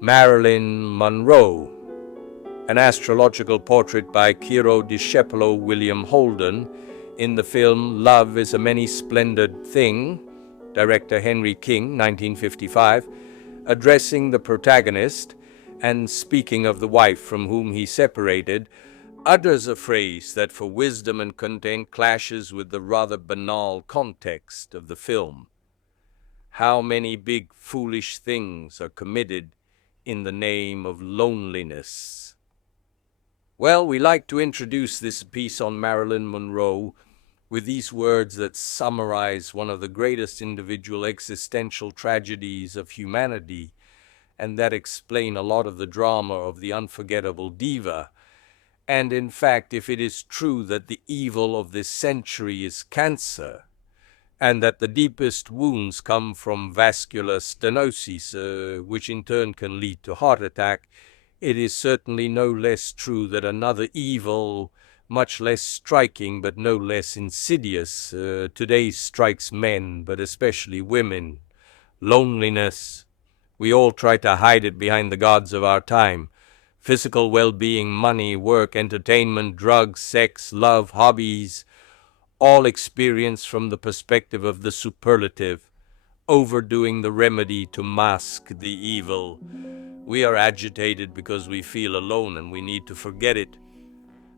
Marilyn Monroe, an astrological portrait by Ciro Discepolo William Holden in the film Love is a Many Splendid Thing, director Henry King, 1955, addressing the protagonist and speaking of the wife from whom he separated, utters a phrase that for wisdom and content clashes with the rather banal context of the film. How many big foolish things are committed in the name of loneliness? Well, we like to introduce this piece on Marilyn Monroe with these words that summarize one of the greatest individual existential tragedies of humanity, and that explain a lot of the drama of the unforgettable diva. And in fact, if it is true that the evil of this century is cancer, and that the deepest wounds come from vascular stenosis, which in turn can lead to heart attack, it is certainly no less true that another evil, much less striking but no less insidious, today strikes men, but especially women: loneliness. We all try to hide it behind the gods of our time: physical well-being, money, work, entertainment, drugs, sex, love, hobbies, all experienced from the perspective of the superlative, overdoing the remedy to mask the evil. We are agitated because we feel alone and we need to forget it.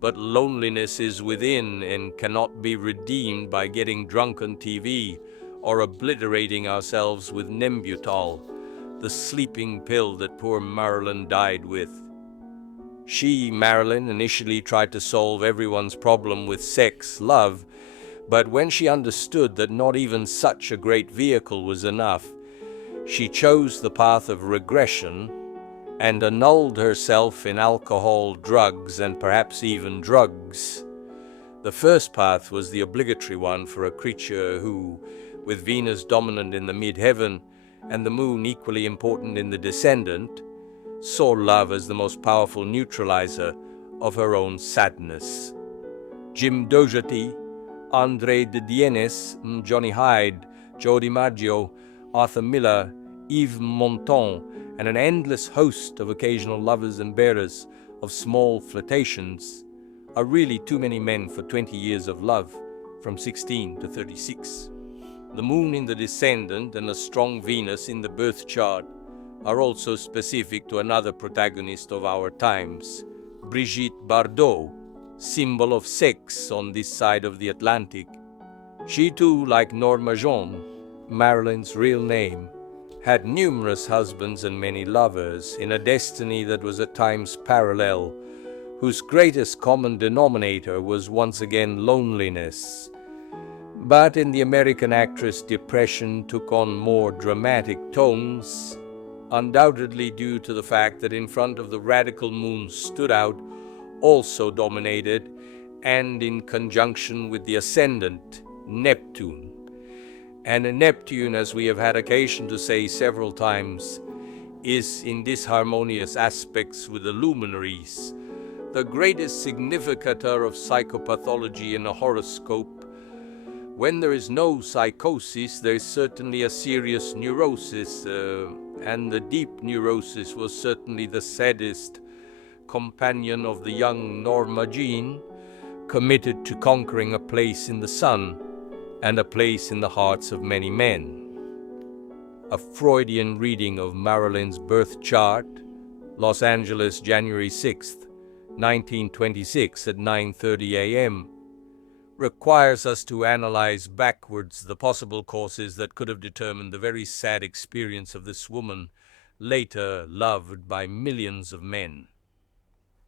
But loneliness is within and cannot be redeemed by getting drunk on TV or obliterating ourselves with Nembutal, the sleeping pill that poor Marilyn died with. She, Marilyn, initially tried to solve everyone's problem with sex, love, but when she understood that not even such a great vehicle was enough, she chose the path of regression and annulled herself in alcohol, drugs, and perhaps even drugs. The first path was the obligatory one for a creature who, with Venus dominant in the mid-heaven and the moon equally important in the descendant, saw love as the most powerful neutralizer of her own sadness. Jim Dougherty, André de Dienes, Johnny Hyde, Joe DiMaggio, Arthur Miller, Yves Montand, and an endless host of occasional lovers and bearers of small flirtations are really too many men for 20 years of love, from 16 to 36. The moon in the descendant and a strong Venus in the birth chart are also specific to another protagonist of our times, Brigitte Bardot, symbol of sex on this side of the Atlantic. She too, like Norma Jean, Marilyn's real name, had numerous husbands and many lovers in a destiny that was at times parallel, whose greatest common denominator was once again loneliness. But in the American actress, depression took on more dramatic tones, undoubtedly due to the fact that in front of the radical moon stood out, also dominated, and in conjunction with the ascendant, Neptune. And Neptune, as we have had occasion to say several times, is in disharmonious aspects with the luminaries, the greatest significator of psychopathology in a horoscope. When there is no psychosis, there is certainly a serious neurosis, and the deep neurosis was certainly the saddest companion of the young Norma Jean, committed to conquering a place in the sun and a place in the hearts of many men. A Freudian reading of Marilyn's birth chart, Los Angeles, January 6th, 1926 at 9:30 a.m., requires us to analyze backwards the possible causes that could have determined the very sad experience of this woman, later loved by millions of men.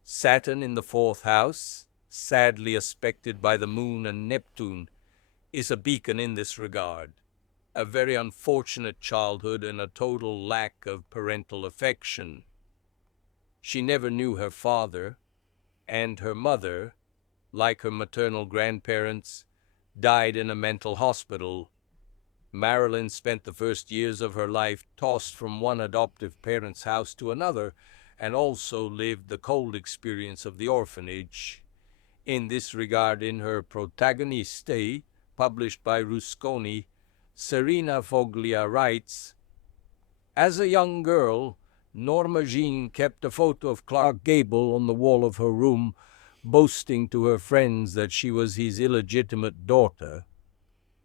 Saturn in the fourth house, sadly aspected by the moon and Neptune, is a beacon in this regard. A very unfortunate childhood and a total lack of parental affection. She never knew her father, and her mother, like her maternal grandparents, died in a mental hospital. Marilyn spent the first years of her life tossed from one adoptive parent's house to another, and also lived the cold experience of the orphanage. In this regard, in her Protagoniste, published by Rusconi, Serena Foglia writes, "As a young girl, Norma Jean kept a photo of Clark Gable on the wall of her room, boasting to her friends that she was his illegitimate daughter.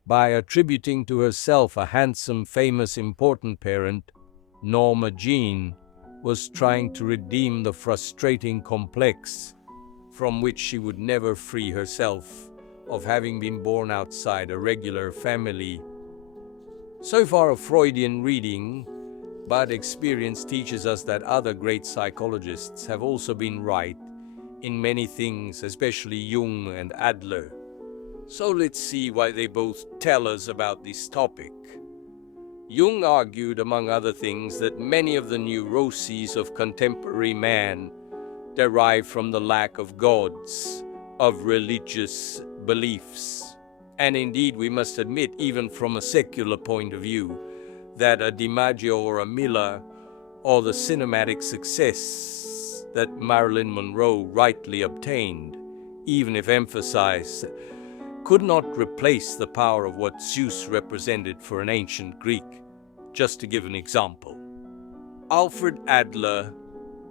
By attributing to herself a handsome, famous, important parent, Norma Jean was trying to redeem the frustrating complex from which she would never free herself of having been born outside a regular family. So far a Freudian reading, but experience teaches us that other great psychologists have also been right in many things, especially Jung and Adler. So let's see why they both tell us about this topic. Jung argued, among other things, that many of the neuroses of contemporary man derive from the lack of gods, of religious beliefs. And indeed, we must admit, even from a secular point of view, that a DiMaggio or a Miller, or the cinematic success that Marilyn Monroe rightly obtained, even if emphasized, could not replace the power of what Zeus represented for an ancient Greek. Just to give an example, Alfred Adler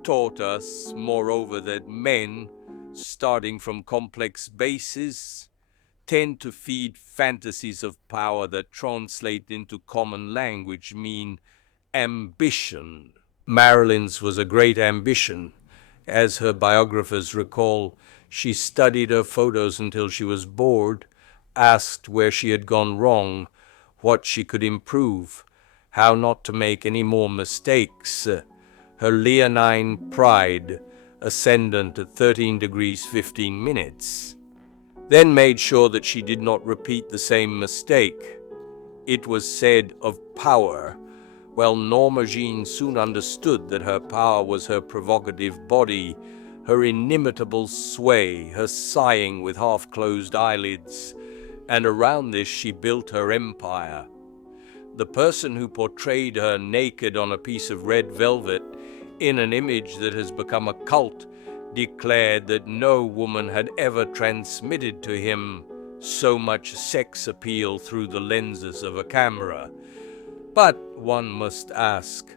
taught us, moreover, that men, starting from complex bases, tend to feed fantasies of power that translate into common language mean ambition. Marilyn's was a great ambition. As her biographers recall, she studied her photos until she was bored, asked where she had gone wrong, what she could improve, how not to make any more mistakes. Her leonine pride ascendant at 13 degrees 15 minutes. Then made sure that she did not repeat the same mistake. It was said of power. Well, Norma Jean soon understood that her power was her provocative body, her inimitable sway, her sighing with half-closed eyelids, and around this she built her empire. The person who portrayed her naked on a piece of red velvet in an image that has become a cult declared that no woman had ever transmitted to him so much sex appeal through the lenses of a camera. But one must ask,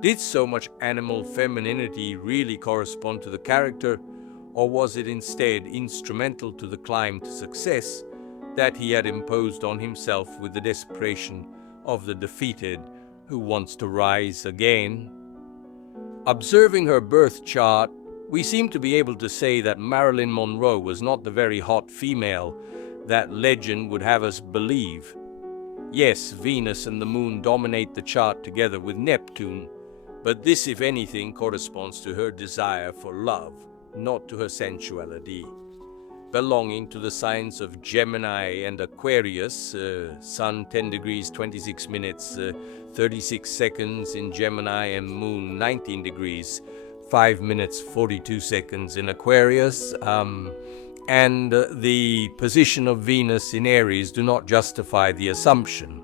did so much animal femininity really correspond to the character, or was it instead instrumental to the climb to success that he had imposed on himself with the desperation of the defeated who wants to rise again? Observing her birth chart, we seem to be able to say that Marilyn Monroe was not the very hot female that legend would have us believe. Yes, Venus and the Moon dominate the chart together with Neptune, but this, if anything, corresponds to her desire for love, not to her sensuality. Belonging to the signs of Gemini and Aquarius, Sun 10 degrees 26 minutes 36 seconds in Gemini, and Moon 19 degrees 5 minutes 42 seconds in Aquarius, and the position of Venus in Aries do not justify the assumption.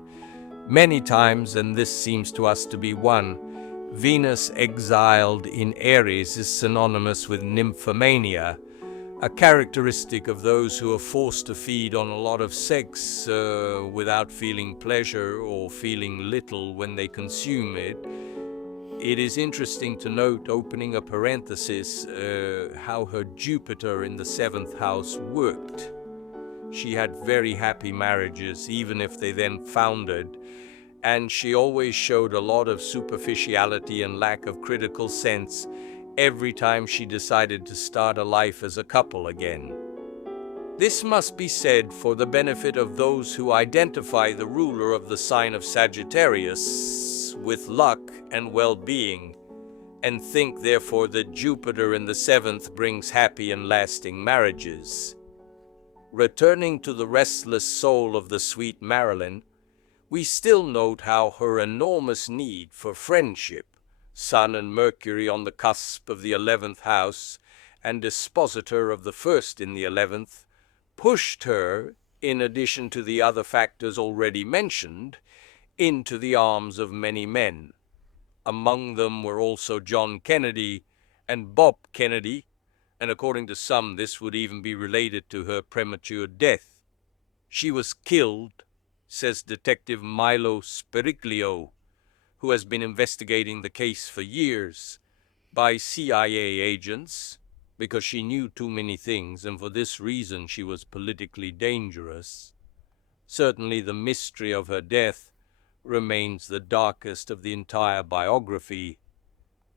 Many times, and this seems to us to be one, Venus exiled in Aries is synonymous with nymphomania, a characteristic of those who are forced to feed on a lot of sex without feeling pleasure or feeling little when they consume it. It is interesting to note, opening a parenthesis, how her Jupiter in the 7th house worked. She had very happy marriages, even if they then foundered, and she always showed a lot of superficiality and lack of critical sense every time she decided to start a life as a couple again. This must be said for the benefit of those who identify the ruler of the sign of Sagittarius with luck and well-being, and think therefore that Jupiter in the 7th brings happy and lasting marriages. Returning to the restless soul of the sweet Marilyn, we still note how her enormous need for friendship, Sun and Mercury on the cusp of the 11th house, and dispositor of the first in the 11th, pushed her, in addition to the other factors already mentioned, into the arms of many men. Among them were also John Kennedy and Bob Kennedy, and according to some this would even be related to her premature death. She was killed, says Detective Milo Spiriglio, who has been investigating the case for years, by CIA agents, because she knew too many things, and for this reason she was politically dangerous. Certainly the mystery of her death remains the darkest of the entire biography.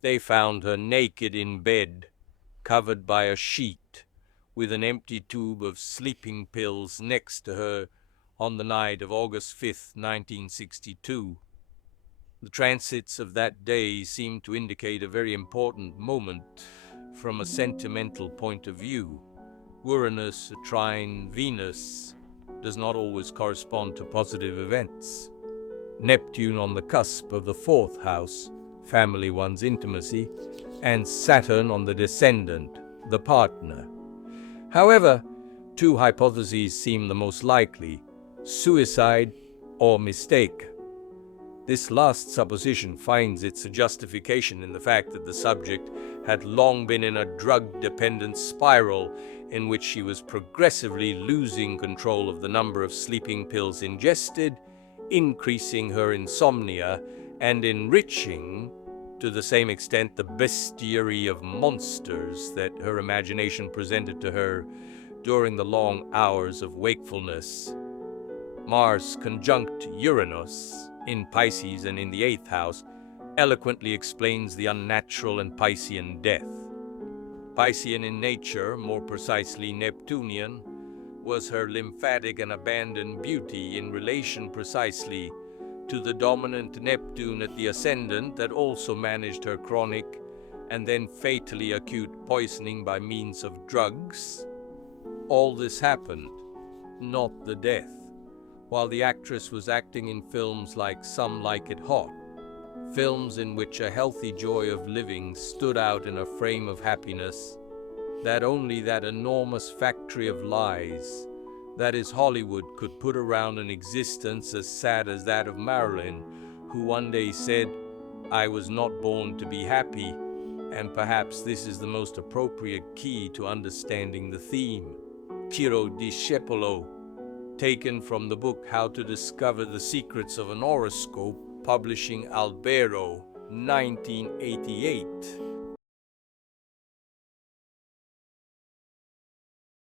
They found her naked in bed, covered by a sheet, with an empty tube of sleeping pills next to her on the night of August 5th, 1962. The transits of that day seem to indicate a very important moment from a sentimental point of view. Uranus trine Venus does not always correspond to positive events. Neptune on the cusp of the fourth house, family, one's intimacy, and Saturn on the descendant, the partner. However, two hypotheses seem the most likely: suicide or mistake. This last supposition finds its justification in the fact that the subject had long been in a drug-dependent spiral in which she was progressively losing control of the number of sleeping pills ingested, increasing her insomnia and enriching, to the same extent, the bestiary of monsters that her imagination presented to her during the long hours of wakefulness. Mars conjunct Uranus in Pisces and in the 8th house eloquently explains the unnatural and Piscean death. Piscean in nature, more precisely Neptunian, was her lymphatic and abandoned beauty in relation precisely to the dominant Neptune at the ascendant that also managed her chronic and then fatally acute poisoning by means of drugs. All this happened, not the death, while the actress was acting in films like Some Like It Hot, films in which a healthy joy of living stood out in a frame of happiness that only that enormous factory of lies that is Hollywood could put around an existence as sad as that of Marilyn, who one day said, "I was not born to be happy," and perhaps this is the most appropriate key to understanding the theme. Ciro Discepolo, taken from the book How to Discover the Secrets of an Horoscope, publishing Albero, 1988.